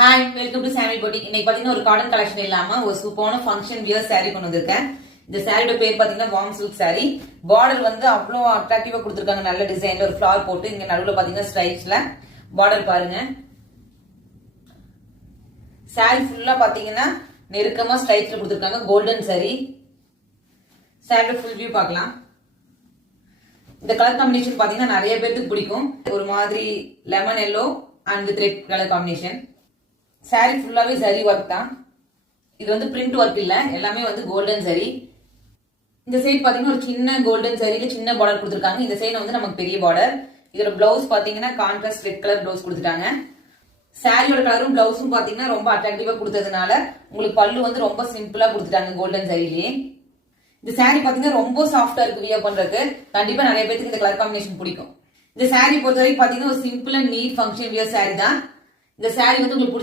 Hi, welcome to சாமி boutique. இன்னைக்கு பாத்தீங்கன்னா ஒரு காட்டன் கலெக்ஷன் இல்லாம ஒரு சூப்பரான ஃபங்க்ஷன் வியர் saree கொண்டு வந்திருக்கேன். இந்த சாரியோட பேர் பாத்தீங்கன்னா வார்ம் சில்க் saree. பார்டர் வந்து அவ்வளோ அட்ராக்டிவா கொடுத்திருக்காங்க. நல்ல டிசைன்ல ஒரு ஃபிளவர் போட்டு இங்க நடுவுல பாத்தீங்கன்னா ஸ்ட்ரைப்ஸ்ல பார்டர் பாருங்க. saree ஃபுல்லா பாத்தீங்கன்னா நெருக்கமா ஸ்ட்ரைப்ஸ்ல கொடுத்திருக்காங்க. Golden saree. சாரியோட ஃபுல் வியூ பார்க்கலாம். இந்த கலர் காம்பினேஷன் பாத்தீங்கன்னா நிறைய பேருக்கு பிடிக்கும். ஒரு மாதிரி lemon yellow and with red colour combination. Sorry ஃபுல்லாவே சரி ஒர்க் தான். இது வந்து பிரிண்ட் ஒர்க் இல்ல, எல்லாமே வந்து கோல்டன் சரி. இந்த சைடு பாத்தீங்கன்னா ஒரு சின்ன கோல்டன் சரியில சின்ன பார்டர் கொடுத்திருக்காங்க. இந்த சைடு வந்து நமக்கு பெரிய பார்டர். இதோட பிளவுஸ் பாத்தீங்கன்னா கான்ட்ராஸ்ட் ரெட் கலர் பிளவுஸ் கொடுத்துட்டாங்க. சாரியோட கலரும் பிளவுஸும் பாத்தீங்கன்னா ரொம்ப அட்ராக்டிவா கொடுத்ததுனால உங்களுக்கு பல்லு வந்து ரொம்ப சிம்பிளா கொடுத்துட்டாங்க கோல்டன் சரியிலேயே. இந்த சாரி பாத்தீங்கன்னா ரொம்ப சாஃப்டா இருக்கு வியர் பண்றதுக்கு. கண்டிப்பா நிறைய பேருக்கு இந்த கலர் காம்பினேஷன் பிடிக்கும். இந்த சாரி பொறுத்த வரைக்கும் பாத்தீங்கன்னா ஒரு simple and neat function wear sari தான். இந்த சாரி வந்து உங்களுக்கு